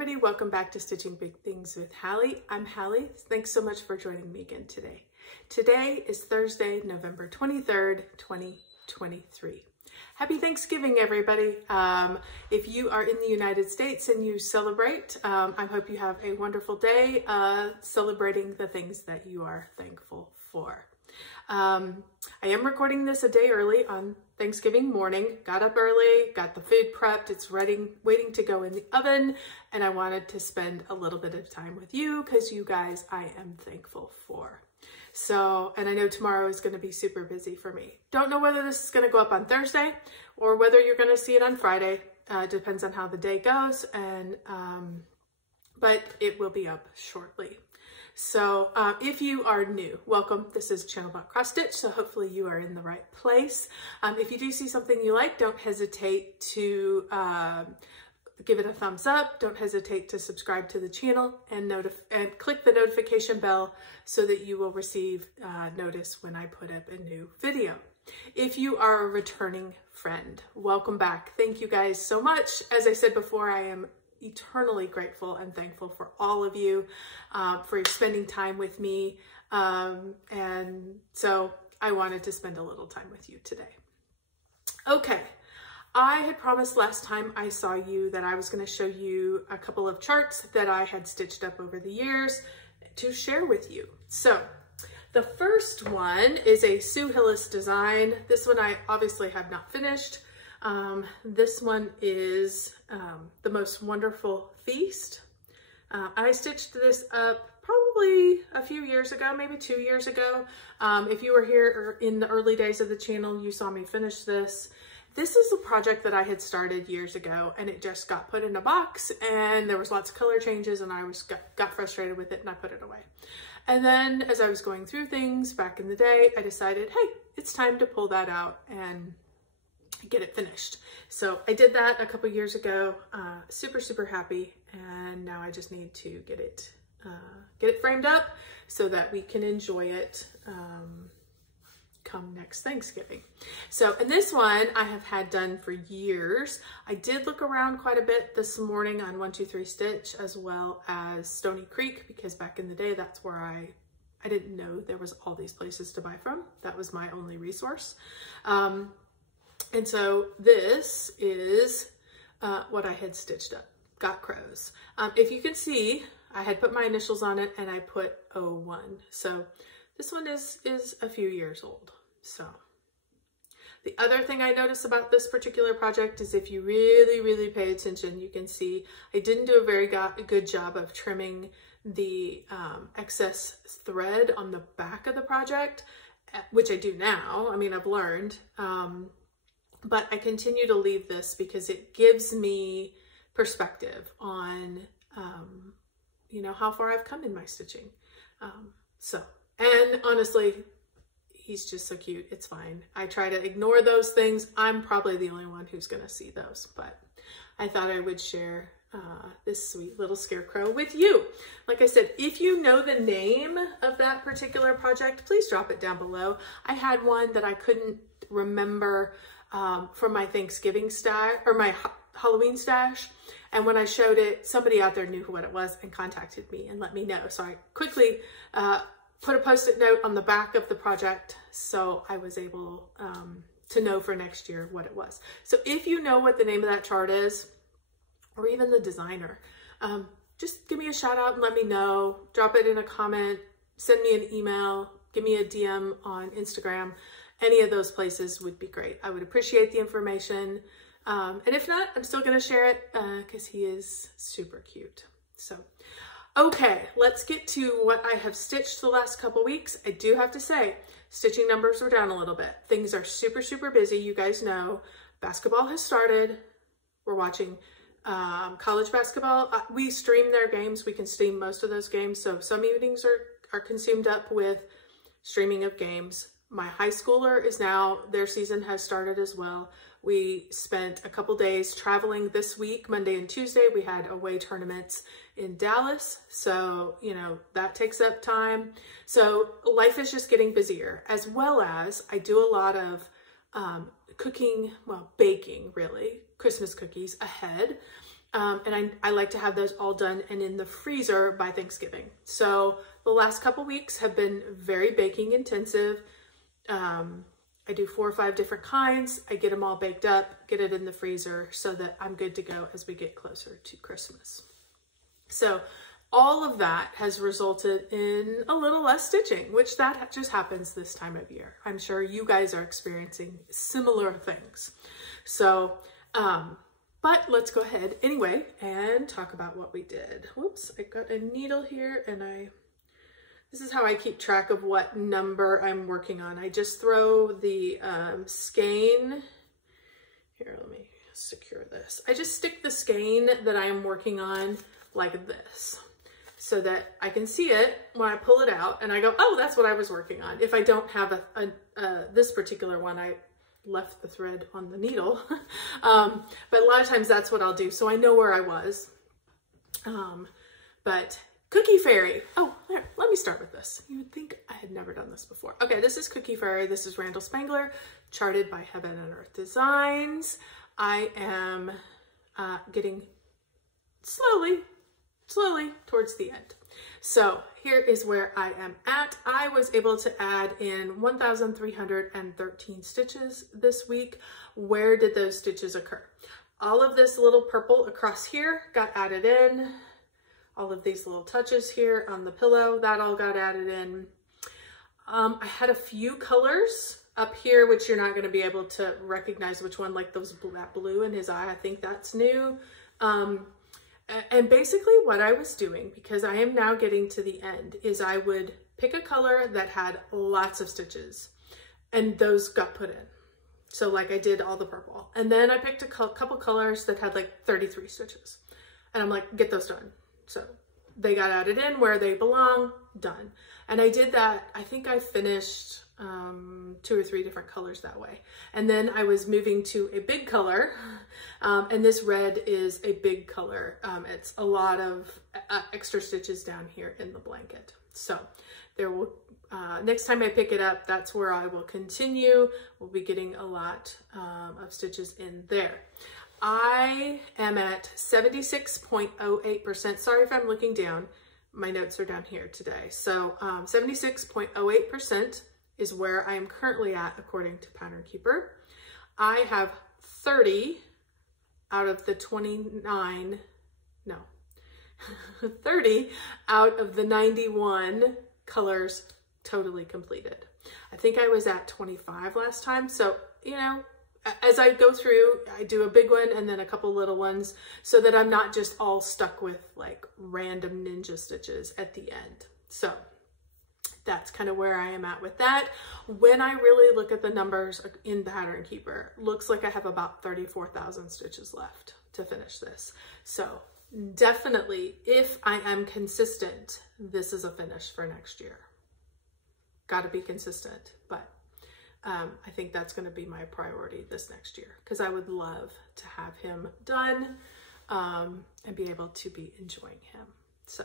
everybody, welcome back to Stitching Big Things with Hallie. I'm Hallie. Thanks so much for joining me again today. Today is Thursday, November 23rd, 2023. Happy Thanksgiving, everybody. If you are in the United States and you celebrate, I hope you have a wonderful day celebrating the things that you are thankful for. I am recording this a day early on Thanksgiving morning. Got up early, got the food prepped, it's ready, waiting to go in the oven, and I wanted to spend a little bit of time with you because you guys I am thankful for. So, and I know tomorrow is going to be super busy for me. Don't know whether this is going to go up on Thursday or whether you're going to see it on Friday. Depends on how the day goes, and but it will be up shortly. So if you are new, welcome. This is Channel About Cross Stitch, so hopefully you are in the right place. If you do see something you like, don't hesitate to give it a thumbs up. Don't hesitate to subscribe to the channel and click the notification bell so that you will receive notice when I put up a new video. If you are a returning friend, welcome back. Thank you guys so much. As I said before, I am eternally grateful and thankful for all of you for spending time with me, and so I wanted to spend a little time with you today. Okay, I had promised last time I saw you that I was going to show you a couple of charts that I had stitched up over the years to share with you. So the first one is a Sue Hillis design. This one I obviously have not finished. This one is The Most Wonderful Feast. I stitched this up probably a few years ago, maybe 2 years ago. If you were here in the early days of the channel, you saw me finish this. This is a project that I had started years ago, and it just got put in a box, and there was lots of color changes, and I got frustrated with it, and I put it away. And then as I was going through things back in the day, I decided, hey, it's time to pull that out and get it finished. So I did that a couple years ago, super happy, and now I just need to get it framed up so that we can enjoy it come next Thanksgiving. So, and this one I have had done for years. I did look around quite a bit this morning on 123 Stitch as well as Stony Creek, because back in the day that's where I didn't know there was all these places to buy from. That was my only resource. And so this is what I had stitched up, Got Crows. If you can see, I had put my initials on it and I put 01. So this one is a few years old. So the other thing I noticed about this particular project is if you really pay attention, you can see I didn't do a very good job of trimming the excess thread on the back of the project, which I do now. I mean, I've learned. But I continue to leave this because it gives me perspective on, you know, how far I've come in my stitching. And honestly, he's just so cute. It's fine. I try to ignore those things. I'm probably the only one who's going to see those, but I thought I would share this sweet little scarecrow with you. Like I said, if you know the name of that particular project, please drop it down below. I had one that I couldn't remember from my Thanksgiving stash or my Halloween stash, and when I showed it, somebody out there knew what it was and contacted me and let me know. So I quickly put a post-it note on the back of the project so I was able to know for next year what it was. So if you know what the name of that chart is, or even the designer, just give me a shout out and let me know. Drop it in a comment, send me an email, give me a DM on Instagram. Any of those places would be great. I would appreciate the information. And if not, I'm still gonna share it because he is super cute. So, okay, let's get to what I have stitched the last couple weeks. I do have to say, stitching numbers are down a little bit. Things are super busy. You guys know basketball has started. We're watching college basketball. We stream their games. We can stream most of those games. So some evenings are consumed up with streaming of games. My high schooler is now, their season has started as well. We spent a couple days traveling this week, Monday and Tuesday. We had away tournaments in Dallas. So, you know, that takes up time. So life is just getting busier, as well as I do a lot of cooking, well, baking really, Christmas cookies ahead. And I like to have those all done and in the freezer by Thanksgiving. So the last couple weeks have been very baking intensive. I do 4 or 5 different kinds. I get them all baked up, get it in the freezer so that I'm good to go as we get closer to Christmas. So all of that has resulted in a little less stitching, which that just happens this time of year. I'm sure you guys are experiencing similar things. So, but let's go ahead anyway and talk about what we did. Whoops, I got a needle here and this is how I keep track of what number I'm working on. I just throw the skein, here, let me secure this. I just stick the skein that I am working on like this so that I can see it when I pull it out and I go, oh, that's what I was working on. If I don't have this particular one, I left the thread on the needle. But a lot of times that's what I'll do. So I know where I was. But Cookie Fairy. Oh, there, let me start with this. You would think I had never done this before. Okay, this is Cookie Fairy. This is Randall Spangler, charted by Heaven and Earth Designs. I am getting slowly towards the end. So here is where I am at. I was able to add in 1,313 stitches this week. Where did those stitches occur? All of this little purple across here got added in. All of these little touches here on the pillow, that all got added in. I had a few colors up here, which you're not going to be able to recognize which one, like that blue in his eye. I think that's new. And basically what I was doing, because I am now getting to the end, is I would pick a color that had lots of stitches and those got put in. So like I did all the purple. And then I picked a couple colors that had like 33 stitches. And I'm like, get those done. So they got added in where they belong, done. And I did that, I think I finished 2 or 3 different colors that way. And then I was moving to a big color, and this red is a big color. It's a lot of extra stitches down here in the blanket. So there will, next time I pick it up, that's where I will continue. We'll be getting a lot of stitches in there. I am at 76.08%. Sorry if I'm looking down. My notes are down here today. So 76.08% is where I am currently at according to Pattern Keeper. I have 30 out of the 29, no, 30 out of the 91 colors totally completed. I think I was at 25 last time. So, you know, as I go through, I do a big one and then a couple little ones so that I'm not just all stuck with like random ninja stitches at the end. So that's kind of where I am at with that. When I really look at the numbers in Pattern Keeper, looks like I have about 34,000 stitches left to finish this. So definitely, if I am consistent, this is a finish for next year. Got to be consistent, but I think that's going to be my priority this next year because I would love to have him done and be able to be enjoying him. So,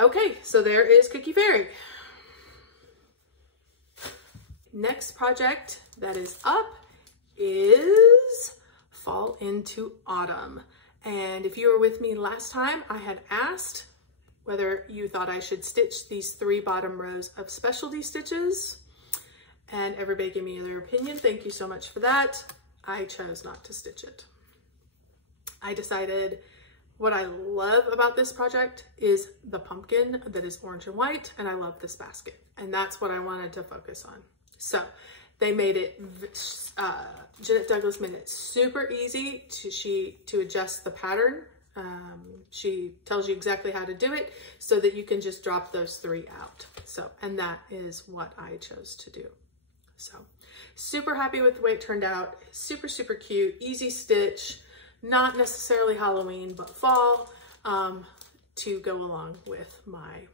okay, so there is Cookie Fairy. Next project that is up is Fall into Autumn. And if you were with me last time, I had asked whether you thought I should stitch these 3 bottom rows of specialty stitches. And everybody gave me their opinion. Thank you so much for that. I chose not to stitch it. I decided what I love about this project is the pumpkin that is orange and white, and I love this basket. And that's what I wanted to focus on. So they made it, Jeanette Douglas made it super easy to adjust the pattern. She tells you exactly how to do it so that you can just drop those 3 out. So, and that is what I chose to do. So super happy with the way it turned out. Super, super cute, easy stitch, not necessarily Halloween, but fall to go along with my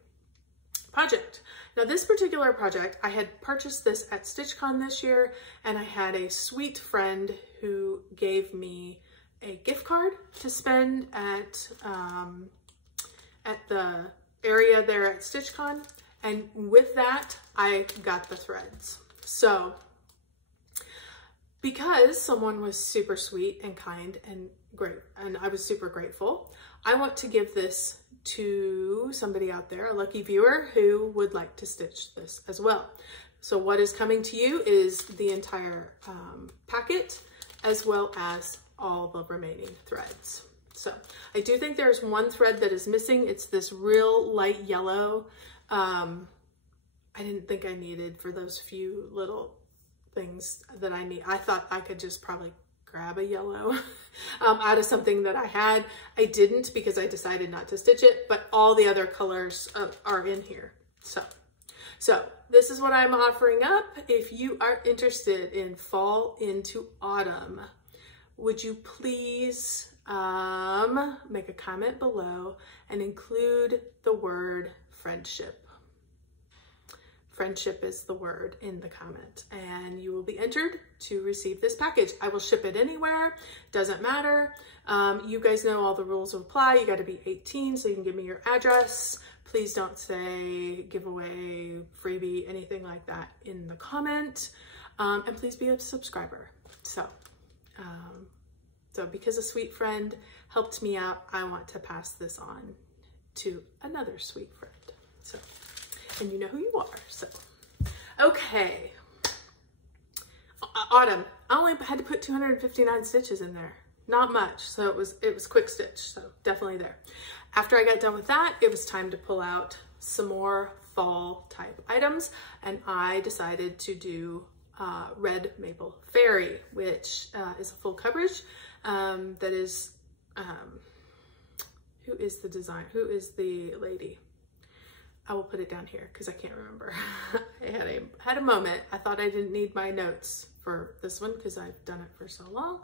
project. Now this particular project, I had purchased this at StitchCon this year, and I had a sweet friend who gave me a gift card to spend at the area there at StitchCon. And with that, I got the threads. So because someone was super sweet and kind and great, and I was super grateful, I want to give this to somebody out there, a lucky viewer who would like to stitch this as well. So what is coming to you is the entire packet, as well as all the remaining threads. So I do think there's one thread that is missing. It's this real light yellow. I didn't think I needed for those few little things that I need. I thought I could just probably grab a yellow out of something that I had. I didn't because I decided not to stitch it, but all the other colors are in here. So this is what I'm offering up. If you are interested in fall into autumn, would you please make a comment below and include the word friendship. Friendship is the word in the comment, and you will be entered to receive this package. I will ship it anywhere, doesn't matter. You guys know all the rules apply. You got to be 18, so you can give me your address. Please don't say giveaway, freebie, anything like that in the comment. And please be a subscriber. So because a sweet friend helped me out, I want to pass this on to another sweet friend. So, and you know who you are. So, okay. Autumn. I only had to put 259 stitches in there. Not much. So it was quick stitch. So definitely there. After I got done with that, it was time to pull out some more fall type items. And I decided to do Red Maple Fairy, which is a full coverage. That is, who is the design? Who is the lady? I will put it down here because I can't remember. I had a moment. I thought I didn't need my notes for this one because I've done it for so long.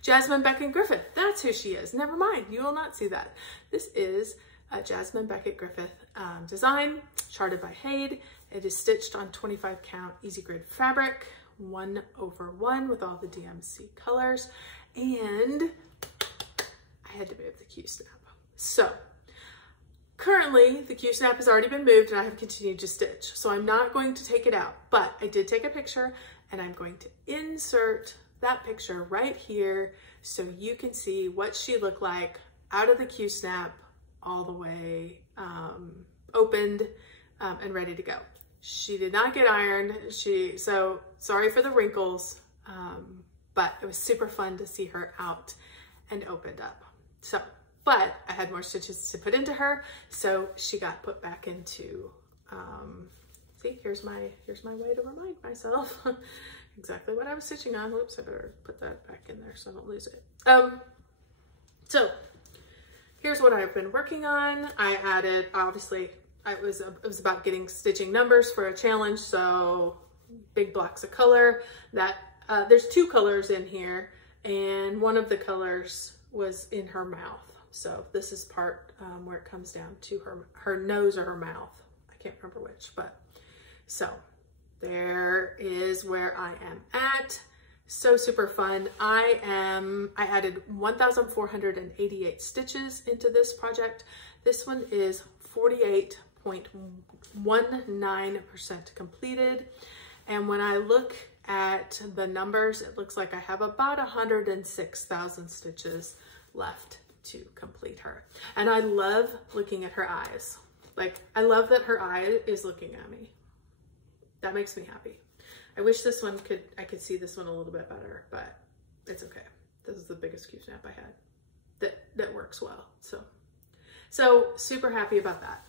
Jasmine Beckett Griffith. That's who she is. Never mind. You will not see that. This is a Jasmine Beckett Griffith design, charted by Haid. It is stitched on 25 count easy grid fabric, 1/1 with all the DMC colors. And I had to move the Q-snap. So currently the Q-snap has already been moved and I have continued to stitch. So I'm not going to take it out, but I did take a picture and I'm going to insert that picture right here so you can see what she looked like out of the Q-snap all the way opened and ready to go. She did not get ironed. So sorry for the wrinkles, but it was super fun to see her out and opened up. So, but I had more stitches to put into her, so she got put back into, see, here's my way to remind myself exactly what I was stitching on. Whoops, I better put that back in there so I don't lose it. So here's what I've been working on. I added, obviously, it was about getting stitching numbers for a challenge, so big blocks of color. That there's two colors in here, and one of the colors was in her mouth. So this is part where it comes down to her nose or her mouth. I can't remember which, but so there is where I am at. So super fun. I added 1,488 stitches into this project. This one is 48.19% completed. And when I look at the numbers, it looks like I have about 106,000 stitches left to complete her. And I love looking at her eyes. Like, I love that her eye is looking at me. That makes me happy. I wish this one I could see this one a little bit better, but it's okay. This is the biggest Q-snap I had that works well. So super happy about that.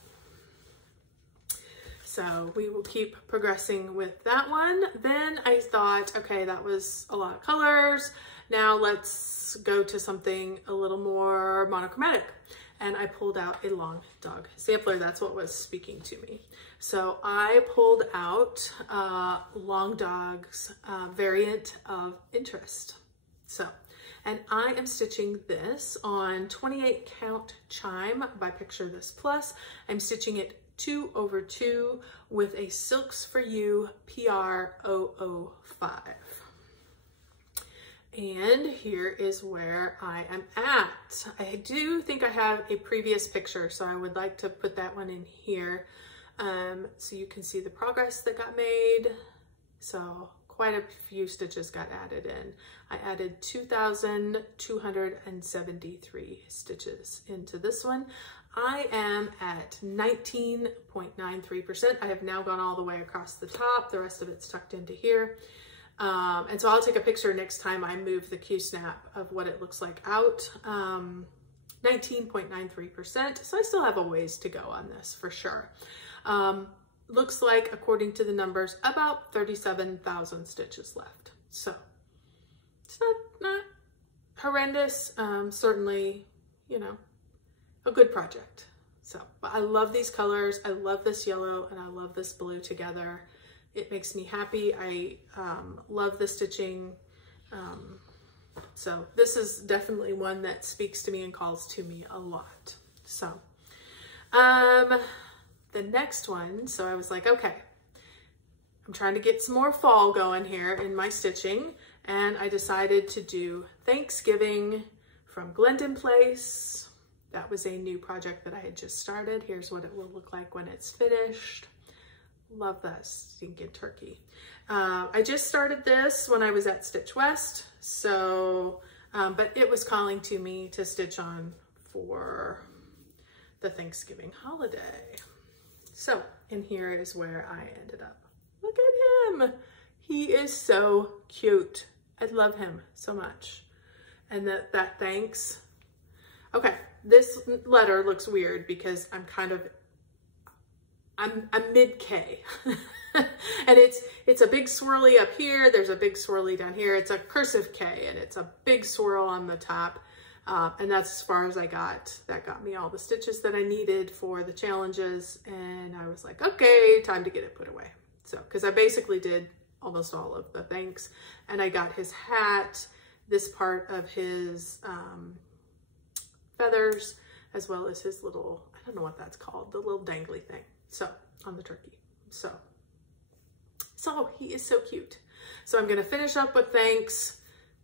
So we will keep progressing with that one. Then I thought, okay, that was a lot of colors. Now let's go to something a little more monochromatic. And I pulled out a long dog sampler. That's what was speaking to me. So I pulled out long dog's variant of interest. So, and I am stitching this on 28 count chime by Picture This Plus. I'm stitching it 2/2 with a Silks for You PR005. And here is where I am at. I do think I have a previous picture, so I would like to put that one in here so you can see the progress that got made. So quite a few stitches got added in. I added 2,273 stitches into this one. I am at 19.93%. I have now gone all the way across the top. The rest of it's tucked into here. And so I'll take a picture next time I move the Q-snap of what it looks like out. 19.93%. So I still have a ways to go on this for sure. Looks like, according to the numbers, about 37,000 stitches left. So it's not horrendous. Certainly, you know, a good project. So, but I love these colors. I love this yellow and I love this blue together. It makes me happy. I love the stitching. So this is definitely one that speaks to me and calls to me a lot. So, the next one, so I was like, okay, I'm trying to get some more fall going here in my stitching, and I decided to do Thanksgiving from Glendon Place. That was a new project that I had just started. Here's what it will look like when it's finished. Love that stinking turkey. I just started this when I was at Stitch West, so, but it was calling to me to stitch on for the Thanksgiving holiday. So, and here is where I ended up. Look at him. He is so cute. I love him so much. And that thanks. Okay, this letter looks weird because I'm mid-K. And it's a big swirly up here. There's a big swirly down here. It's a cursive K and it's a big swirl on the top. And that's as far as I got. That got me all the stitches that I needed for the challenges. And I was like, okay, time to get it put away. So, because I basically did almost all of the thanks. And I got his hat, this part of his feathers, as well as his little, I don't know what that's called, the little dangly thing. So, on the turkey. So he is so cute. So I'm going to finish up with thanks,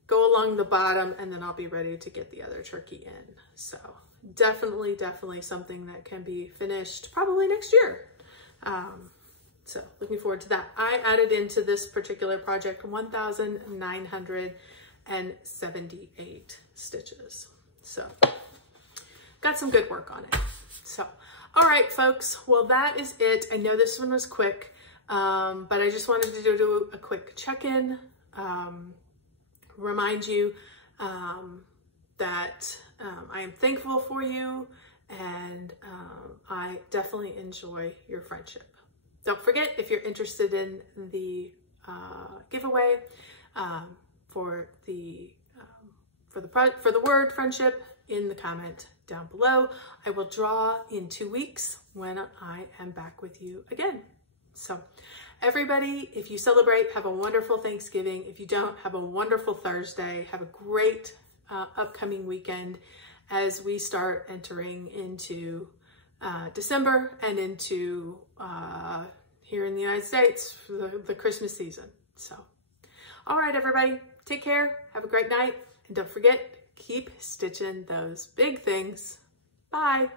go along the bottom, and then I'll be ready to get the other turkey in. So definitely something that can be finished probably next year. So looking forward to that. I added into this particular project 1,978 stitches. So got some good work on it. So, all right, folks. Well, that is it. I know this one was quick, but I just wanted to do a quick check-in. Remind you that I am thankful for you, and I definitely enjoy your friendship. Don't forget, if you're interested in the giveaway for the word friendship, in the comment down below, I will draw in 2 weeks when I am back with you again. So everybody, if you celebrate, have a wonderful Thanksgiving. If you don't, have a wonderful Thursday. Have a great upcoming weekend as we start entering into December and into here in the United States for the Christmas season. So, all right, everybody, take care. Have a great night. And don't forget, keep stitching those big things. Bye.